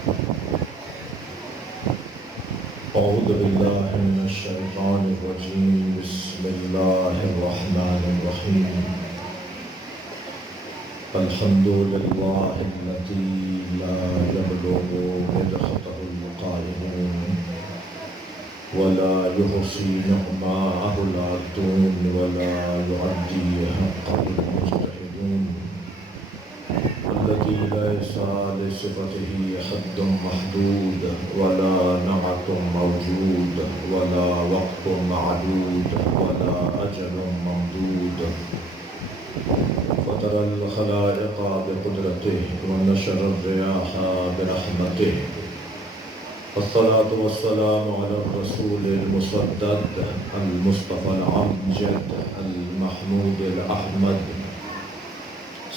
أعوذ بالله من الشيطان الرجيم بسم الله الرحمن الرحيم الحمد لله الذي لا يبلغ مدحته القائلون ولا يحصي نعماءه العادون ولا يعدي حقه المجتهدون الذي ليس لصفته حد محدود ولا نعت موجود ولا وقت معدود ولا أجل ممدود فطر الخلائق بقدرته ونشر الرياح برحمته والصلاة والسلام على الرسول المسدد المصطفى الأمجد المحمود الأحمد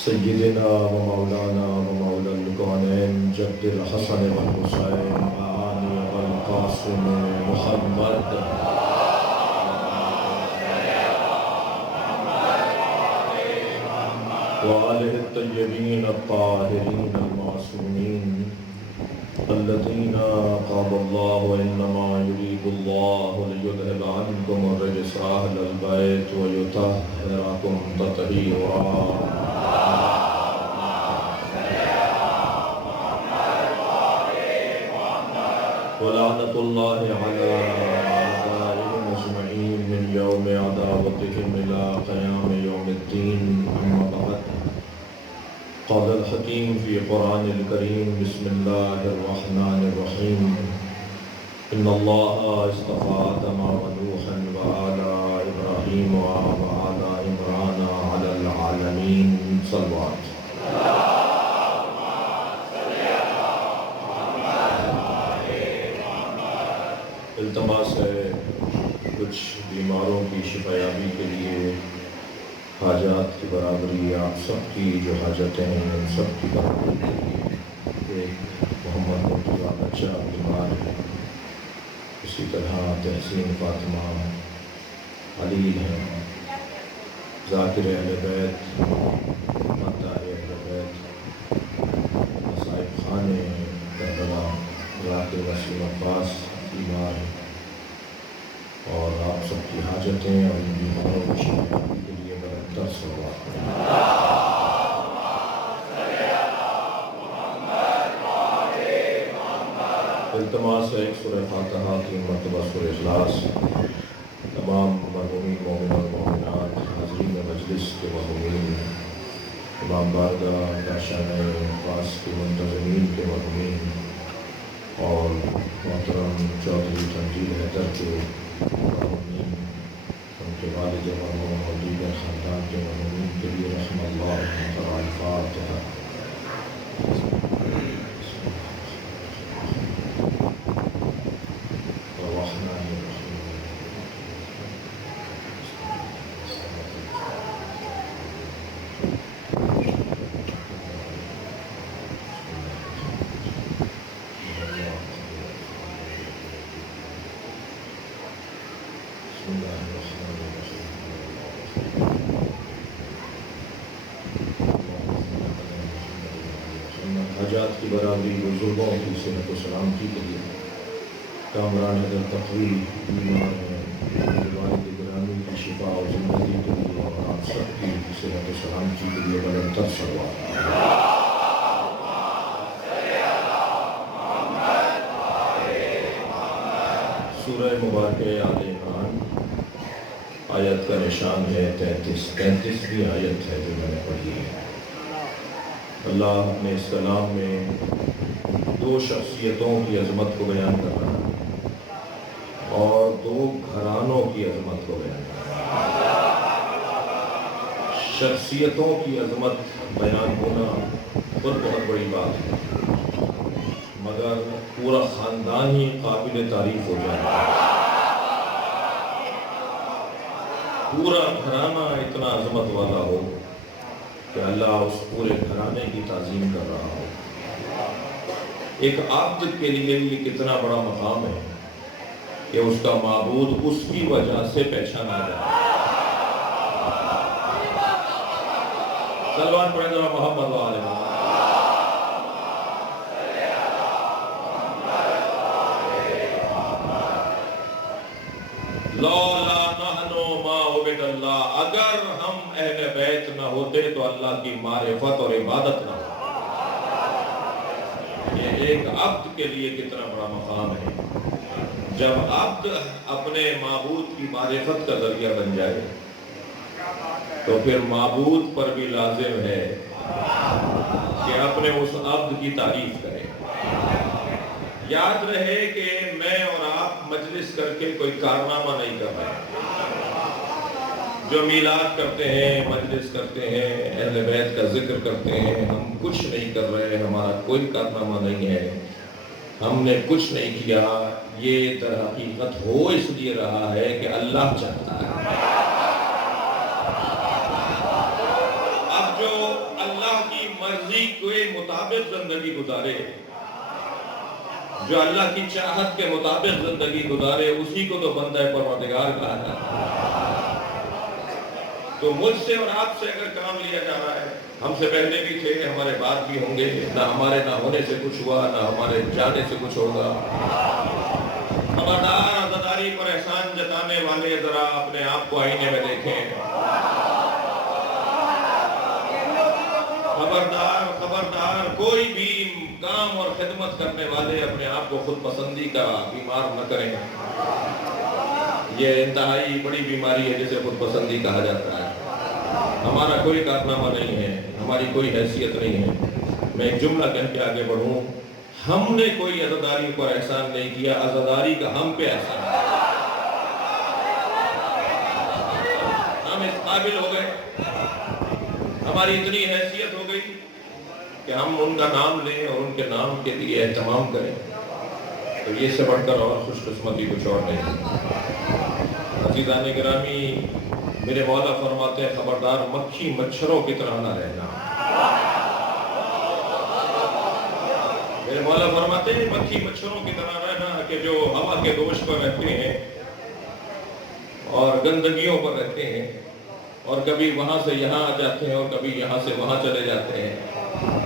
سيدنا ومولانا ومولى الكونين جد الحسن والحسين وعلي والقاسم محمد وآله الطيبين الطاهرين المعصومين الذين قال الله إنما يريد الله ليذهب عنكم الرجس أهل البيت ويطهركم تطهيرا ولعنة الله على أعدائهم أجمعين من يوم عداوتهم إلى قيام يوم الدين أما بعد قال الحكيم في قرآن الكريم بسم الله الرحمن الرحيم إن الله اصطفى آدم ونوحا وآل إبراهيم وآل عمران على العالمين صلوات التماس ہے کچھ بیماروں کی شفا یابی کے لیے حاجات کی برابری آپ سب کی جو حاجتیں ہیں ان سب کی برابری کے لیے ایک محمد مرتضیٰ بچہ بیمار ہے، اسی طرح تحسین فاطمہ علی ہیں، ذاکر اہل بیت مداح اہل بیت مصائب خان کربلا ذاکر وسیم عباس بیمار ہیں، اور آپ سب کی حاجتیں اور ان بیماروں کی شفا یابی کے لیے برابر صلوات التماس ہے ایک سورہ فاتحہ 3 مرتبہ سورہ اخلاص تمام مرحومین مومن اور مومنات حاضرین مجلس کے مرحومین امام بارگاہ داشان عباس کے منتظمین کے مرحومین اور محترم چودھری تنزیل حیدر کے مرحومین ان کے والد مرحوم اور دیگر خاندان کے مرحومین کے لیے رحم اللہ الفاتحہ حاجات کی برابری بزرگوں کی صحت و سلامتی کے لیے کامران حیدر تقوی بیمار ہیں، والد گرامی کی شفا اور زندگی کے لیے اور آپ سب کی صحت و سلامتی کے لیے بلندتر صلوات سورہ مبارکہ آل عمران آیت کا نشان ہے 33 آیت ہے جو میں نے پڑھی ہے۔ اللہ اپنے اس کلام میں دو شخصیتوں کی عظمت کو بیان کر رہا ہے اور دو گھرانوں کی عظمت کو بیان کر رہا ہے۔ شخصیتوں کی عظمت بیان ہونا خود بہت بڑی بات ہے، مگر پورا خاندان ہی قابل تعریف ہو جائے، پورا گھرانہ اتنا عظمت والا ہو کہ اللہ اس پورے گھرانے کی تعظیم کر رہا ہو۔ ایک عبد کے لیے یہ کتنا بڑا مقام ہے کہ اس کا معبود اس کی وجہ سے پہچانا جائے۔ صلوات پڑھیں ذرا محمد و آل محمد۔ لولا نحنو ما عبد اللہ، اگر ہم اہل بیت نہ ہوتے تو اللہ کی معرفت اور عبادت نہ ہوتی۔ یہ ایک عبد کے لیے کتنا بڑا مقام ہے۔ جب عبد اپنے معبود کی معرفت کا ذریعہ بن جائے تو پھر معبود پر بھی لازم ہے کہ اپنے اس عبد کی تعریف کرے۔ یاد رہے کہ میں اور آپ مجلس کر کے کوئی کارنامہ نہیں کر رہے۔ جو میلاد کرتے ہیں، مجلس کرتے ہیں، اہل بیت کا ذکر کرتے ہیں، ہم کچھ نہیں کر رہے، ہمارا کوئی کارنامہ نہیں ہے، ہم نے کچھ نہیں کیا۔ یہ در حقیقت ہو اس لیے رہا ہے کہ اللہ چاہتا ہے۔ اب جو اللہ کی مرضی کے مطابق زندگی گزارے، جو اللہ کی چاہت کے مطابق زندگی گزارے، اسی کو تو بندہ پروردگار کہا جاتا ہے۔ تو مجھ سے اور آپ سے اگر کام لیا جا رہا ہے، ہم سے پہلے بھی تھے، ہمارے بعد بھی ہوں گے، نہ ہمارے نہ ہونے سے کچھ ہوا، نہ ہمارے جانے سے کچھ ہوگا۔ خبردار عزاداری پر احسان جتانے والے ذرا اپنے آپ کو آئینے میں دیکھیں۔ خبردار خبردار، کوئی بھی کام اور خدمت کرنے والے اپنے آپ کو خود پسندی کا بیمار نہ کریں۔ یہ انتہائی بڑی بیماری ہے جسے خود پسندی کہا جاتا ہے۔ ہمارا کوئی کارنامہ نہیں ہے، ہماری کوئی حیثیت نہیں ہے۔ میں ایک جملہ کہہ کے آگے بڑھوں، ہم نے کوئی عزاداری پر احسان نہیں کیا، عزاداری کا ہم پہ احسان ہے۔ ہم اس قابل ہو گئے، ہماری اتنی حیثیت ہو گئی کہ ہم ان کا نام لیں اور ان کے نام کے لیے اہتمام کریں، تو یہ سے بڑھ کر اور خوش قسمتی کچھ اور نہیں۔ عزیزان گرامی، میرے مولا فرماتے ہیں خبردار مکھی مچھروں کی طرح نہ رہنا۔ میرے مولا فرماتے ہیں مکھی مچھروں کی طرح رہنا، کہ جو ہوا کے دوش پر رہتے ہیں اور گندگیوں پر رہتے ہیں، اور کبھی وہاں سے یہاں آ جاتے ہیں اور کبھی یہاں سے وہاں چلے جاتے ہیں۔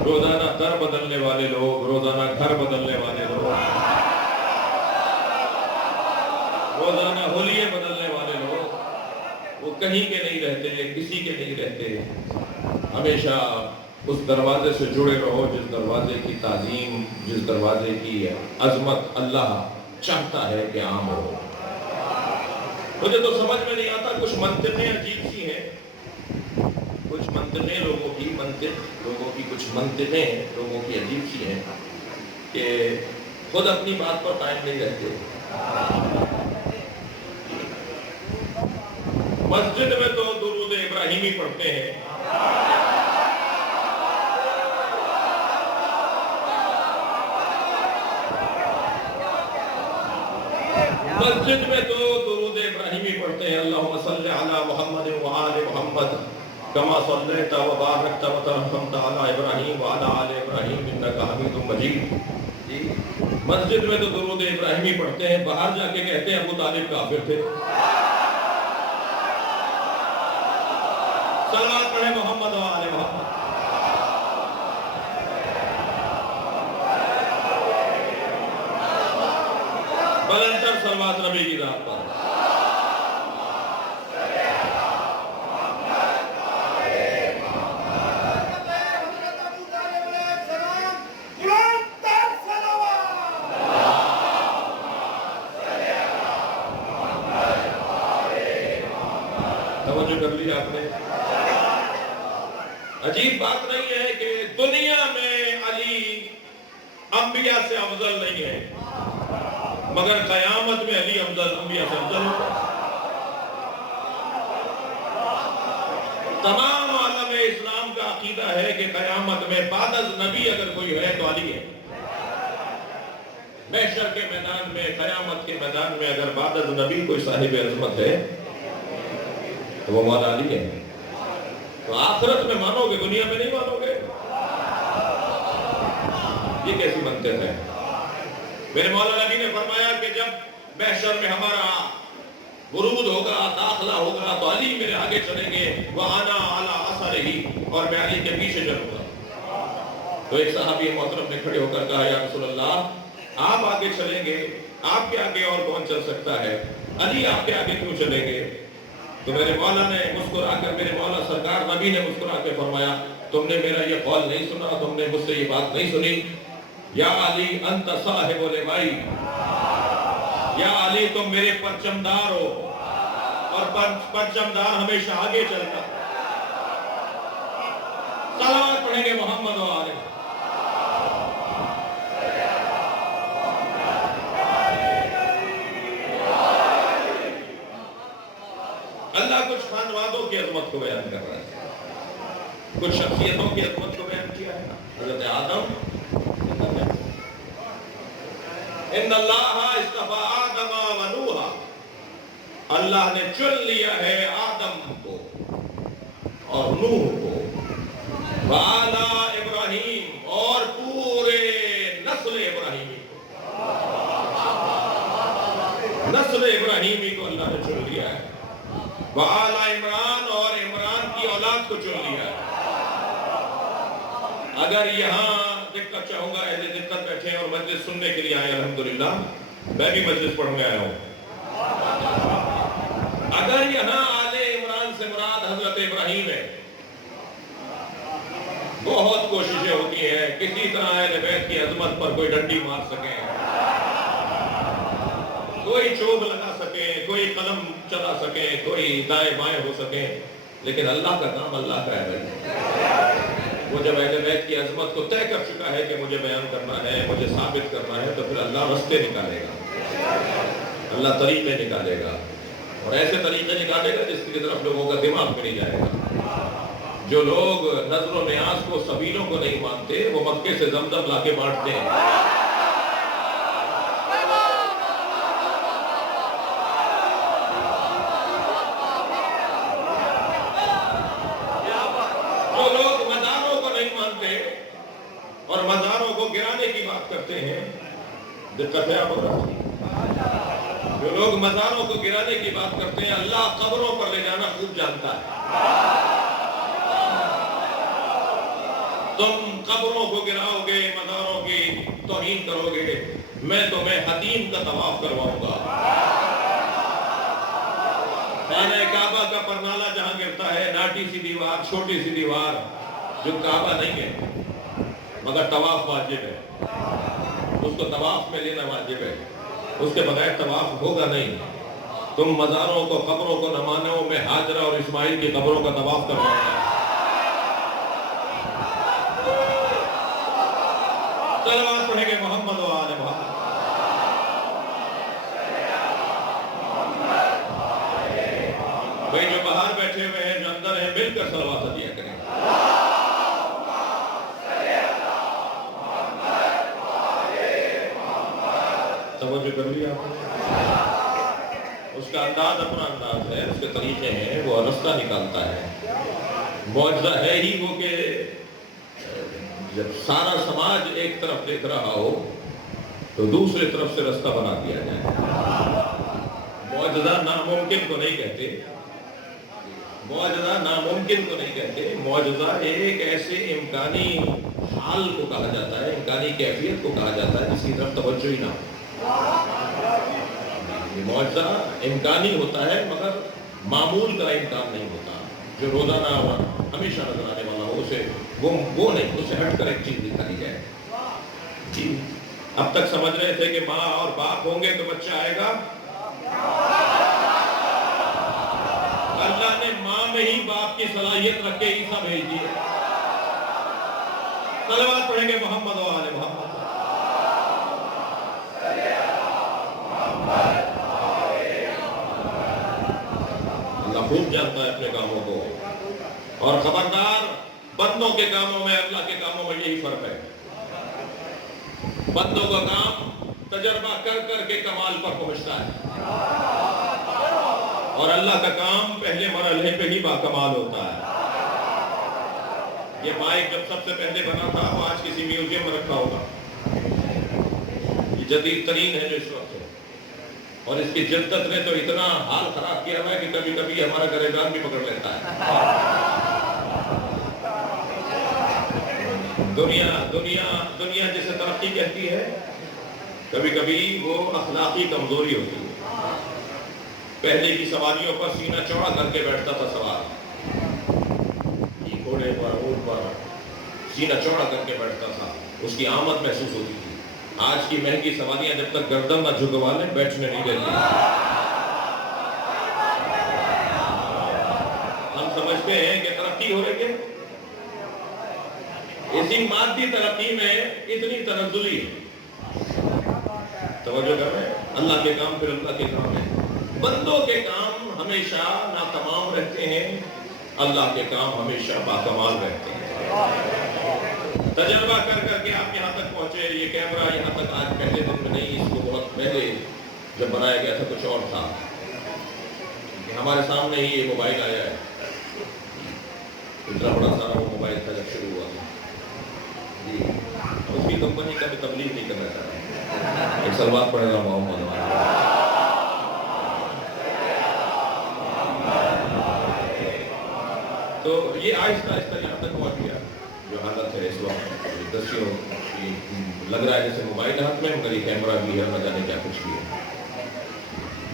روزانہ در بدلنے والے لوگ، روزانہ گھر بدلنے والے لوگ، روزانہ ہولیے بدلنے والے لوگ، وہ کہیں کے نہیں رہتے، کسی کے نہیں رہتے۔ ہمیشہ اس دروازے سے جڑے رہو جس دروازے کی تعظیم، جس دروازے کی عظمت اللہ چاہتا ہے کہ عام ہو۔ مجھے تو سمجھ میں نہیں آتا، کچھ منطقیں عجیب سی ہیں، کچھ منطقیں لوگوں کی کچھ منطقیں لوگوں کی عجیب سی ہیں کہ خود اپنی بات پر قائم نہیں رہتے۔ مسجد میں تو درود ابراہیمی پڑھتے ہیں، مسجد میں تو درود ابراہیمی پڑھتے ہیں، اللہم صلی علی محمد وآل محمد کما صلیت و بارکت و ترحمت علی ابراہیم وعلی آل ابراہیم انک حمید مجید۔ مسجد میں تو درود ابراہیمی پڑھتے ہیں، باہر جا کے کہتے ہیں ابو طالب کافر تھے۔ صلوات پڑھیں محمد و آل محمد۔ بلندر صلوات نبی کی ذات پر۔ توجہ کر لی آپ نے؟ عجیب بات نہیں ہے کہ دنیا میں علی انبیاء سے افضل نہیں ہے، مگر قیامت میں علی افضل انبیاء سے افضل ہوگا۔ تمام عالم اسلام کا عقیدہ ہے کہ قیامت میں بعد از نبی اگر کوئی ہے تو علی ہے۔ محشر کے میدان میں، قیامت کے میدان میں اگر بعد از نبی کوئی صاحب عظمت ہے تو وہ مولا علی ہے۔ تو آخرت میں مانو گے، دنیا میں نہیں مانو گے؟ یہ کیسی منطق ہے؟ میرے مولا نبی نے فرمایا کہ جب محشر میں ہمارا ورود ہوگا، داخلہ ہوگا، تو علی میرے آگے چلیں گے، وَأَنَا عَلَىٰ أَثَرِهِ، اور میں علی کے پیچھے چلوں گا۔ تو ایک صحابی محترم نے کھڑے ہو کر کہا، یا رسول اللہ، آپ آگے چلیں گے، آپ کے آگے اور کون چل سکتا ہے؟ علی آپ کے آگے کیوں چلیں گے؟ تو میرے مولا نے مسکرا کر، میرے مولا سرکار نبی نے مسکرا کے فرمایا تم نے میرا یہ قول نہیں سنا، تم نے مجھ سے یہ بات نہیں سنی. یا علی انت صاحب البائی، یا علی تم میرے پرچمدار ہو، اور پرچمدار ہمیشہ آگے چلتا. صلوات پڑھیں گے محمد و آلہ. اللہ کچھ خاندانوں کی عظمت کو بیان کر رہا ہے، کچھ شخصیتوں کی عظمت کو بیان کیا ہے. حضرت آدم، ان اللہ اصطفیٰ آدم و نوح، اللہ نے چن لیا ہے آدم کو اور نوح کو، وعلا ابراہیم، اور پورے نسل ابراہیمی کو، نسل ابراہیمی کو اللہ نے چن لیا ہے، وعلا عمران، اور عمران کی اولاد کو چن لیا ہے. اگر یہاں دقت چاہوں گا اہل دقت بیٹھے ہیں اور مجلس سننے کے لیے آئے، الحمدللہ میں بھی مجلس پڑھنے آیا ہوں. اگر یہاں آل عمران سے مراد حضرت ابراہیم ہے، بہت کوششیں ہوتی ہیں کسی طرح اہل بیت کی عظمت پر کوئی ڈنڈی مار سکیں، کوئی چوب لگا سکیں، کوئی قلم چلا سکیں، کوئی دائیں بائیں ہو سکیں، لیکن اللہ کا کام اللہ کا ہے. وہ جب اہل بیت کی عظمت کو طے کر چکا ہے کہ مجھے بیان کرنا ہے، مجھے ثابت کرنا ہے، تو پھر اللہ رستے نکالے گا، اللہ طریقے نکالے گا، اور ایسے طریقے نکالے گا جس کی طرف لوگوں کا دماغ پھر جائے گا. جو لوگ نظر و نیاز کو، سبیلوں کو نہیں مانتے، وہ مکے سے زمزم لا کے بانٹتے ہیں. جو لوگ مزاروں کو نہیں مانتے اور مزاروں کو گرانے کی بات کرتے ہیں، دقت ہے. جو لوگ مزاروں کو گرانے کی بات کرتے ہیں، اللہ قبروں پر لے جانا خوب جانتا ہے. تم قبروں کو گراؤ گے، مزاروں کی توہین کرو گے، میں تمہیں حتیم کا طواف کرواؤں گا. خانہ کعبہ کا پرنالہ جہاں گرتا ہے، ناٹی سی دیوار، چھوٹی سی دیوار جو کعبہ نہیں ہے مگر طواف واجب ہے، اس کو طواف میں لینا واجب ہے، اس کے بغیر طواف ہوگا نہیں. تم مزاروں کو، قبروں کو نہ مانو، میں ہاجرہ اور اسماعیل کی قبروں کا طواف کرواؤں گا. صلوات پڑھیں گے محمد و آل محمد. بھئی جو باہر بیٹھے ہوئے ہیں، جو اندر ہیں، مل کر صلوات دیا کریں. توجہ کر لیا آپ نے؟ اس کا انداز اپنا انداز ہے، اس کے طریقے ہیں، وہ رستہ نکالتا ہے. معجزہ ہے ہی وہ کہ جب سارا سماج ایک طرف دیکھ رہا ہو تو دوسرے طرف سے رستہ بنا دیا جائے. معجزہ ناممکن کو نہیں کہتے، معجزہ ناممکن کو نہیں کہتے، معجزہ ایک ایسے امکانی حال کو کہا جاتا ہے، امکانی کیفیت کو کہا جاتا ہے جس کی طرف توجہ ہی نہ ہو. معجزہ امکانی ہوتا ہے مگر معمول کا امکان نہیں ہوتا، جو روزانہ اور ہمیشہ نظر آنے والا ہو، اسے وہ نہیں، اسے ہٹ کر ایک چیز دکھائی جائے. جی اب تک سمجھ رہے تھے کہ ماں اور باپ ہوں گے تو بچہ آئے گا. اللہ نے ماں میں ہی باپ کی صلاحیت رکھ کے عیسیٰ بھیج دیے. صلوات پڑھیں گے محمد و آل محمد. اللہ خوب جانتا ہے اپنے کاموں کو، اور خبردار بندوں کے کاموں میں اللہ کے کاموں میں یہی فرق ہے. بندوں کا کام تجربہ کر کر کے کمال پر پہنچتا ہے، اور اللہ کا کام پہلے مرحلے پہ ہی باکمال ہوتا ہے. یہ مائک جب سب سے پہلے بنا تھا وہ آج کسی میوزیم میں رکھا ہوگا. یہ جدید ترین ہے جو اس وقت ہے، اور اس کی جدت نے تو اتنا حال خراب کیا ہوا ہے کہ کبھی کبھی ہمارا گریبان بھی پکڑ لیتا ہے. دنیا جسے ترقی کہتی ہے، کبھی کبھی وہ اخلاقی کمزوری ہوتی ہے. پہلے کی سواریوں پر سینہ چوڑا کر کے بیٹھتا تھا سوار، گھوڑے پر اونٹ پر سینہ چوڑا کر کے بیٹھتا تھا، اس کی آمد محسوس ہوتی تھی۔ آج کی مہنگی سواریاں جب تک گردن نہ جھکوا لیں بیٹھنے نہیں دیتی۔ ہم سمجھتے ہیں کہ ترقی ہو رہی ہے، اسی مادی ترقی میں اتنی تنزلی ہے۔ توجہ کر رہے ہیں؟ اللہ کے کام پھر اللہ کے کام ہے۔ بندوں کے کام ہمیشہ ناتمام رہتے ہیں، اللہ کے کام ہمیشہ باکمال رہتے ہیں۔ تجربہ کر کر کے آپ یہاں تک پہنچے۔ یہ کیمرہ یہاں تک آج پہلے دن میں نہیں، اس کو بہت پہلے جب بنایا گیا تھا کچھ اور تھا۔ ہمارے سامنے ہی یہ موبائل آیا ہے، اتنا بڑا سارا وہ موبائل تھا جب شروع ہوا تھا جی۔ اس کی کمپنی کا بھی تبلیغ نہیں کرنا چاہتا، ایک سلوات پڑھے گا محمد۔ تو یہ آہستہ آہستہ یہاں تک پہنچ گیا جو حالت ہے اس وقت۔ دسیوں لگ رہا ہے جیسے موبائل ہاتھ میں، مگر یہ کیمرہ بھی ہے، نہ جانے کیا کچھ بھی ہے۔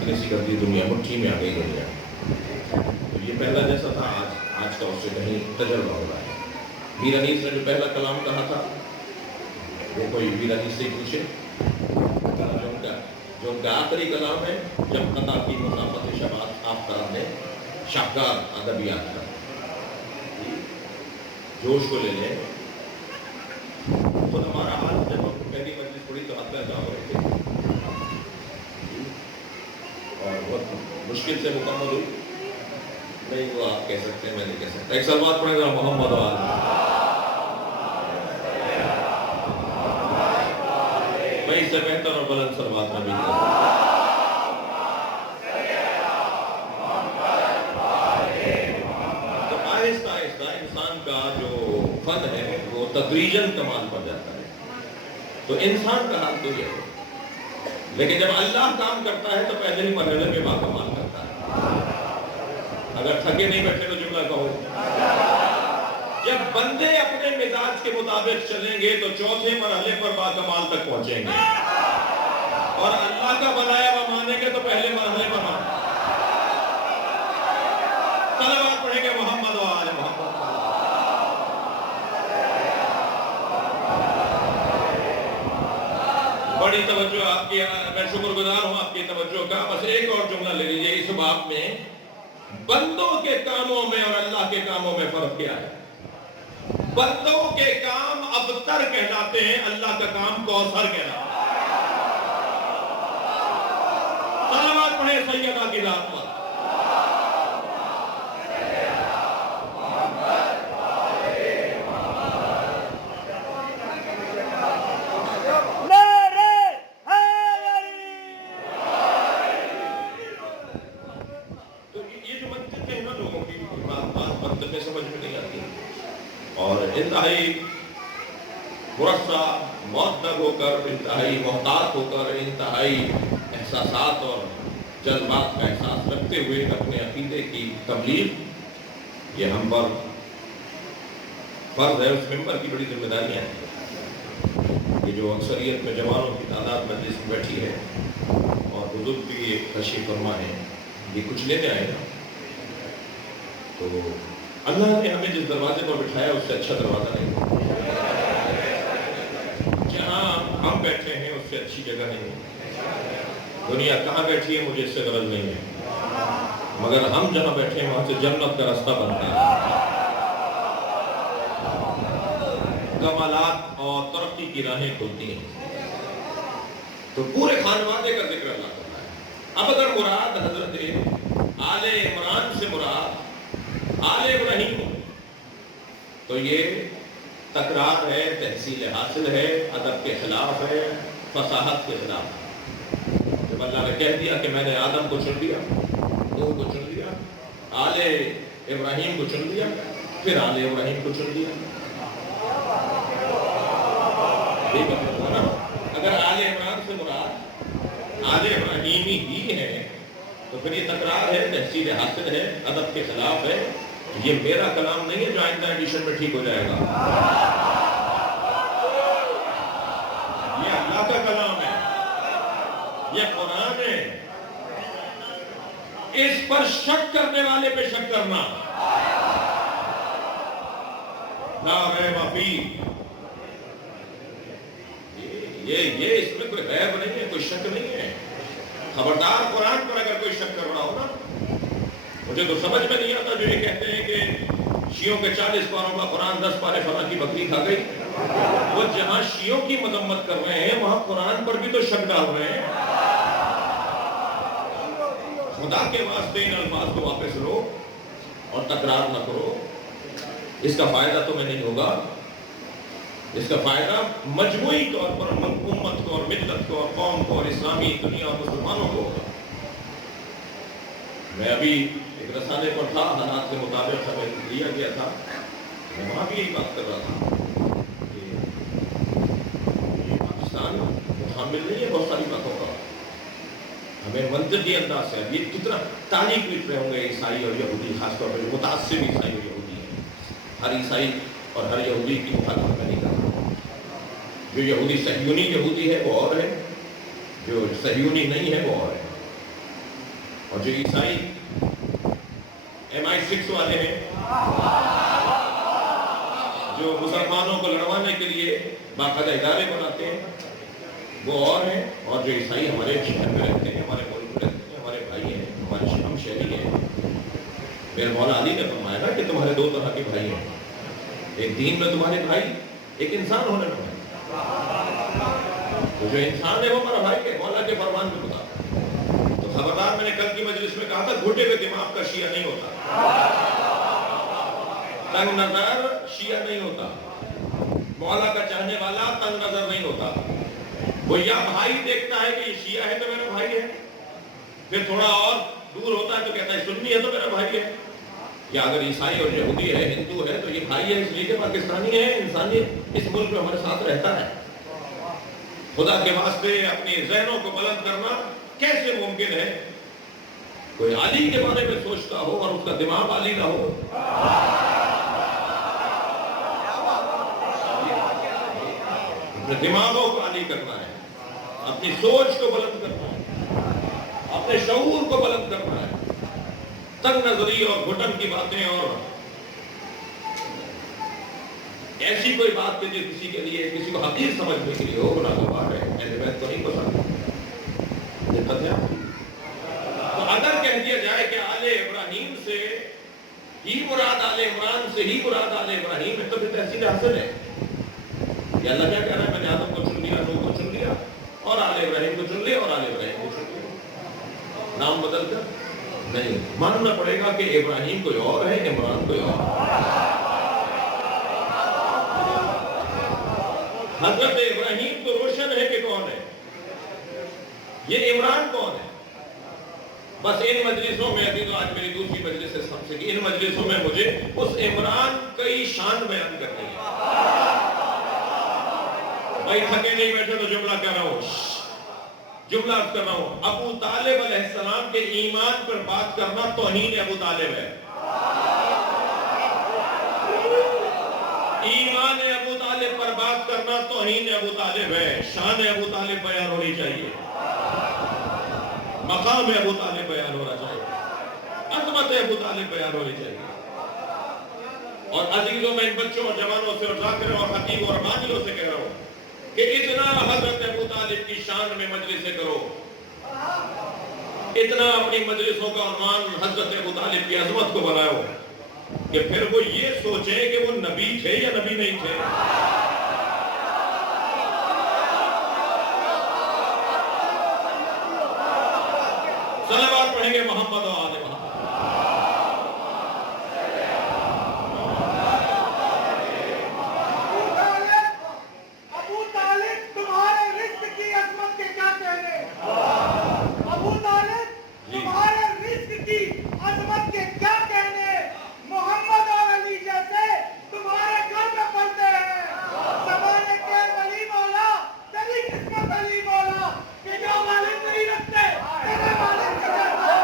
ایسی کرتی دنیا مٹھی میں آ گئی دنیا۔ تو یہ پہلا جیسا تھا آج کا اس سے کہیں تجربہ ہو رہا ہے۔ میر انیس نے جو پہلا کلام کہا تھا وہ کوئی میر انیس سے پوچھے، جو ان کا آخری کلام ہے، جب قطع کی مسافت شباب آفتاب نے شاہکار ادبیات کا جوش کو لے لیں۔ خود ہمارا حال جب ہم پہلی مجلس پڑھی تو ہاتھ پیر کام ہو رہے تھے اور بہت مشکل سے مکمل ہوئی۔ نہیں وہ آپ کہہ سکتے ہیں، میں نہیں کہہ سکتا۔ ایک سلوات پڑھیں گا محمد وآل۔ میں اس سے بہتر اور بلند سلوات نہ بھی کرتا۔ تو آہستہ آہستہ انسان کا جو فن ہے وہ تدریجاً کمال پر جاتا ہے۔ تو انسان کا حال تو یہ ہے، لیکن جب اللہ کام کرتا ہے تو پہلے ہی مرحلے میں باکمال کرتا ہے۔ اگر تھکے نہیں بیٹھے تو جملہ کہو۔ جب بندے اپنے مزاج کے مطابق چلیں گے تو چوتھے مرحلے پر باکمال تک پہنچیں گے، اور اللہ کا بنایا ہوا مانیں گے تو پہلے مرحلے پر مانیں۔ صلوات پڑھیں گے محمد وآل محمد۔ بڑی توجہ آپ کی، میں شکر گزار ہوں آپ کی توجہ کا۔ بس ایک اور جملہ لے لیجئے اس باب میں، بندوں کے کاموں میں اور اللہ کے کاموں میں فرق کیا ہے؟ بندوں کے کام ابتر کہلاتے ہیں، اللہ کا کام کوثر کہلاتا ہے۔ صلوات پڑھیں سیدہ کی ذات پر۔ اور انتہائی مرصع مؤدب ہو کر، انتہائی محتاط ہو کر، انتہائی احساسات اور جذبات کا احساس رکھتے ہوئے اپنے عقیدے کی تبلیغ، یہ ہم پر فرض ہے۔ اس ممبر کی بڑی ذمہ داریاں ہیں۔ یہ جو اکثریت میں جوانوں کی تعداد مجلس میں بیٹھی ہے اور بزرگ بھی ایک تشریف فرما ہے، یہ کچھ لینے آئے نا، تو اللہ نے ہمیں جس دروازے پر بٹھایا اس سے اچھا دروازہ نہیں ہے۔ جہاں ہم بیٹھے ہیں اس سے اچھی جگہ نہیں ہے۔ دنیا کہاں بیٹھی ہے مجھے اس سے غرض نہیں ہے، مگر ہم جہاں بیٹھے ہیں وہاں سے جنت کا راستہ بنتا ہے، کمالات اور ترقی کی راہیں کھلتی ہیں۔ تو پورے خانوادے کا ذکر اللہ کرتا ہے۔ اب اگر مراد حضرت آل عمران سے مراد آل ابراہیم تو یہ تکرار ہے، تحصیل حاصل ہے، ادب کے خلاف ہے، فصاحت کے خلاف ہے۔ جب اللہ نے کہہ دیا کہ میں نے آدم کو چن لیا، نوح کو چن لیا، آل ابراہیم کو چن لیا، پھر آل ابراہیم کو چن لیا، اگر آل عمران سے مراد آل ابراہیمی ہی ہے تو پھر یہ تکرار ہے، تحصیل حاصل ہے، ادب کے خلاف ہے۔ یہ میرا کلام نہیں ہے جو آئندہ ایڈیشن میں ٹھیک ہو جائے گا، یہ اللہ کا کلام ہے، یہ قرآن ہے۔ اس پر شک کرنے والے پہ شک کرنا. لا ریب فیہ. یہ اس میں کوئی ریب نہیں ہے، کوئی شک نہیں ہے. خبردار قرآن پر اگر کوئی شک کر رہا ہو نا. مجھے تو سمجھ میں نہیں آتا جو یہ کہتے ہیں کہ شیعوں کے 40 پاروں کا قرآن 10 پارے فلاں کی بکری کھا گئی. وہ جہاں شیعوں کی مذمت کر رہے ہیں وہاں قرآن پر بھی تو شک ڈال رہے ہیں. خدا کے واسطے ان الفاظ کو واپس لو اور تکرار نہ کرو. اس کا فائدہ تمہیں نہیں ہوگا. اس کا فائدہ مجموعی طور پر امت کو اور ملت کو اور قوم کو اور اسلامی دنیا اور مسلمانوں کو ہوگا. میں ابھی ایک رسالے پر تھا، حالات کے مطابق ہمیں دیا گیا تھا. میں وہاں بھی یہی بات کر رہا تھا کہ یہ پاکستان متحمل نہیں ہے بہت ساری باتوں کا. ہمیں منطقی انداز سے یہ کتنا تالی پیٹ رہے ہوں گے عیسائی اور یہودی، خاص طور پر متعصب عیسائی اور یہودی ہیں. ہر عیسائی اور ہر یہودی کی مخالفت میں نہیں کر رہا. جو یہودی صہیونی یہودی ہے وہ اور ہے، جو صہیونی نہیں ہے وہ اور ہے. اور جو عیسائی MI6 والے ہیں جو مسلمانوں کو لڑوانے کے لیے باقاعدہ ادارے بناتے ہیں وہ اور ہیں. اور جو عیسائی ہمارے شہر میں رہتے ہیں، ہمارے ملک میں رہتے ہیں، ہمارے بھائی ہیں، ہمارے ہم شہری ہیں. میرے مولا علی نے فرمایا نا کہ تمہارے 2 طرح کے بھائی ہیں. ایک دین میں تمہارے بھائی، ایک انسان ہونے میں بھائی. تو جو انسان ہے وہ ہمارا بھائی ہے مولا کے فرمان کے مطابق. تو خبردار، میں نے کل کی مجلس میں کہا تھا گھٹے ہوئے دماغ کا شیعہ نہیں ہوتا، تنگ نظر شیعہ نہیں ہوتا. مولا کا چاہنے والا تنگ نظر نہیں ہوتا. وہ یا بھائی دیکھتا ہے کہ یہ شیعہ ہے تو میرا بھائی ہے، پھر تھوڑا اور دور ہوتا ہے تو کہتا ہے سنی ہے تو میرا بھائی ہے. یا اگر عیسائی اور یہودی ہے، ہندو ہے تو یہ بھائی ہے اس لیے کہ پاکستانی ہے، انسانی اس ملک میں ہمارے ساتھ رہتا ہے. خدا کے واسطے اپنی ذہنوں کو بلند کرنا کیسے ممکن ہے؟ کوئی علی کے بارے میں سوچتا ہو اور اس کا دماغ علی نہ ہو. اپنے دماغوں کو علی کرنا ہے، اپنی سوچ کو بلند کرنا ہے، اپنے شعور کو بلند کرنا ہے. تنگ نظری اور گھٹن کی باتیں اور ایسی کوئی بات کہ جو کسی کے لیے کسی کو حقیر سمجھنے کے لیے ہو ناگوار ہے. اہل بیت کو نہیں پسند. دقت ہے. تو اگر کہہ دیا جائے کہ آل ابراہیم سے ہی مراد آل عمران سے ہی مراد آل ابراہیم ہے تو پھر تحصیل حاصل ہے. یہ اللہ کیا کہہ رہا ہے؟ میں نے آدم کو چن لیا، نوح کو چن لیا اور آل ابراہیم کو چن لیا اور آل ابراہیم کو چن لیا. نام بدل کر نہیں، ماننا پڑے گا کہ ابراہیم کوئی اور ہے، عمران کوئی اور ہے. حضرت ابراہیم تو روشن ہے کہ کون ہے، یہ عمران کون ہے؟ بس ان مجلسوں میں، ابھی تو آج میری دوسری مجلس ہے سب سے، ان مجلسوں میں مجھے اس عمران کی شان بیان کرنی ہے. بھائی تھکے نہیں بیٹھے تو جملہ کہہ رہا ہوں، جملہ کر رہا ہوں. ابو طالب علیہ السلام کے ایمان پر بات کرنا توہین ابو طالب ہے. ایمان ابو طالب پر بات کرنا توہین ابو طالب ہے. شان ابو طالب بیان ہونی چاہیے، مقام ابو طالب بیان ہونا چاہیے، عظمت ابو طالب بیان ہونی چاہیے. اور عزیزوں میں ان بچوں اور جوانوں سے اور ذاکروں اور خطیب اور مانجلوں سے کہہ رہا ہوں کہ اتنا حضرت ابو طالب کی شان میں مجلسیں کرو، اتنا اپنی مجلسوں کا عنوان حضرت ابو طالب کی عظمت کو بناؤ کہ پھر وہ یہ سوچیں کہ وہ نبی تھے یا نبی نہیں تھے. صلوات پڑھیں گے محمد و آل محمد. ابو طالب تمہارے رزق کی عظمت کے کیا کہنے؟ ابو طالب تمہارے رزق کی عظمت کے کیا کہنے؟ محمد اور علی جیسے تمہارے گھر میں پلتے ہیں. زمانے کے ولی مولا تیری قسمت علی مولا کہ جو مالک نہیں رکھتے تیرے مالک کے جیسا ہے.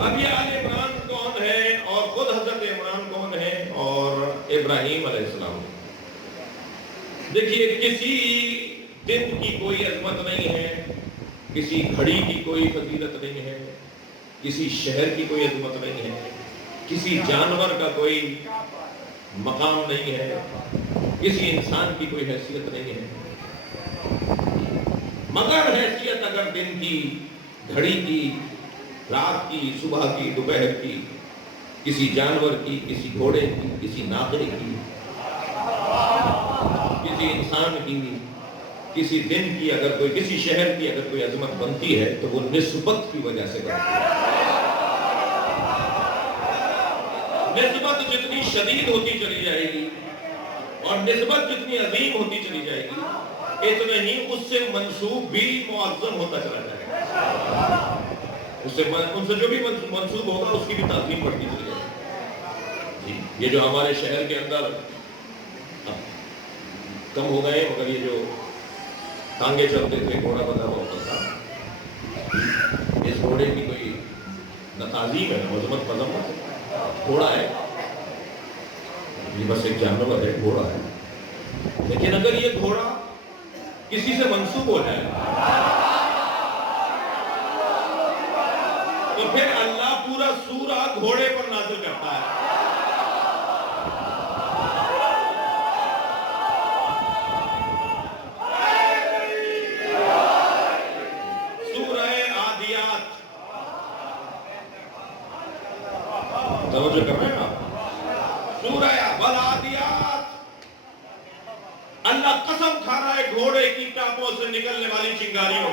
اب یہ آل عمران کون ہے اور خود حضرت عمران کون ہے اور ابراہیم علیہ السلام دیکھیے کسی دن کی کوئی عظمت نہیں ہے، کسی گھڑی کی کوئی فضیلت نہیں ہے، کسی شہر کی کوئی عظمت نہیں ہے، کسی جانور کا کوئی مقام نہیں ہے، کسی انسان کی کوئی حیثیت نہیں ہے، مگر حیثیت اگر دن کی، گھڑی کی، رات کی، صبح کی، دوپہر کی، کسی جانور کی، کسی گھوڑے کی، کسی ناقے کی، کسی انسان کی، کسی دن کی، اگر کوئی کسی شہر کی اگر کوئی عظمت بنتی ہے تو وہ نسبت کی وجہ سے بنتی ہے۔ نسبت جتنی شدید ہوتی چلی جائے گی اور نسبت جتنی عظیم ہوتی چلی جائے گی، اتنے ہی اس سے منسوب بھی معظم ہوتا چلا جائے گا۔ ان سے جو بھی منسوب ہوگا اس کی بھی تعظیم بڑھتی چلی جائے گی۔ جی یہ جو ہمارے شہر کے اندر کم ہو گئے، مگر یہ جو ٹانگے چلتے تھے، گھوڑا بندھا ہوا ہوتا تھا، اس گھوڑے کی کوئی نہ تعظیم ہے نہ عظمت مذمت ہے۔ گھوڑا ہے، یہ بس ایک جانور ہے، گھوڑا ہے، لیکن اگر یہ گھوڑا کسی سے منسوب ہو جائے تو پھر اللہ پورا سورہ گھوڑے پر نازل کرتا ہے۔ توجہ کر رہے ہیں آپ؟ سورہ والعادیات، اللہ قسم کھا رہا ہے گھوڑے کی ٹانپوں سے نکلنے والی چنگاریوں،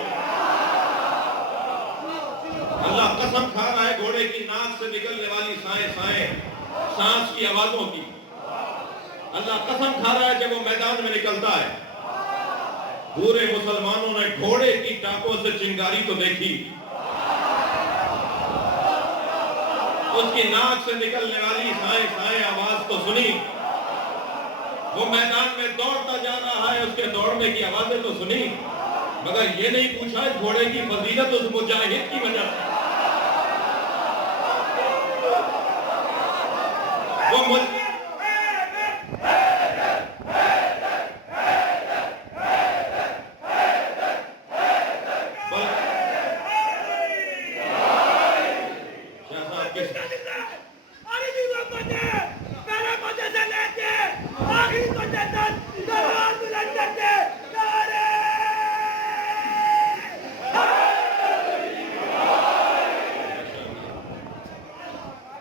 اللہ قسم کھا رہا ہے گھوڑے کی ناک سے نکلنے والی سائیں سائیں سانس کی آوازوں کی، اللہ قسم کھا رہا ہے جب وہ میدان میں نکلتا ہے۔ پورے مسلمانوں نے گھوڑے کی ٹانپوں سے چنگاری تو دیکھی، اس کی ناک سے نکلنے والی سائیں سائیں آواز تو سنی، وہ میدان میں دوڑتا جا رہا ہے، اس کے دوڑنے کی آوازیں تو سنی، مگر یہ نہیں پوچھا گھوڑے کی فضیلت اس مجاہد کی وجہ سے۔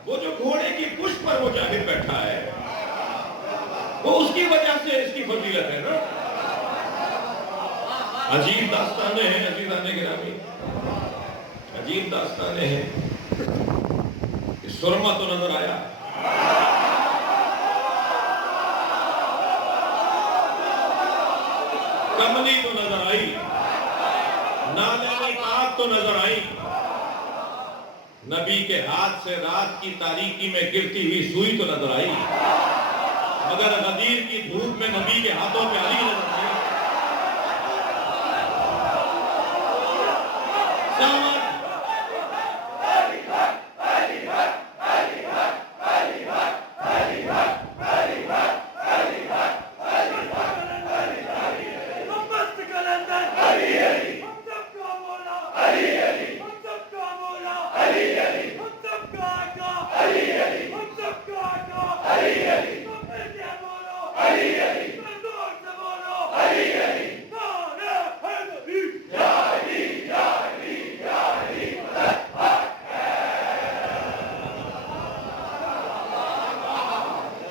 وہ جو گھوڑے کی پشت پر مجاہد بیٹھا ہے، وہ اس کی وجہ سے اس کی فضیلت ہے نا۔ عجیب داستانیں ہیں عزیزان گرامی، عجیب داستانیں ہیں۔ سرما تو نظر آیا، کملی تو نظر آئی، نالے پاک تو نظر آئی، نبی کے ہاتھ سے رات کی تاریکی میں گرتی ہوئی سوئی تو نظر آئی، مگر غدیر کی دھوپ میں نبی کے ہاتھوں پہ علی نظر آئی۔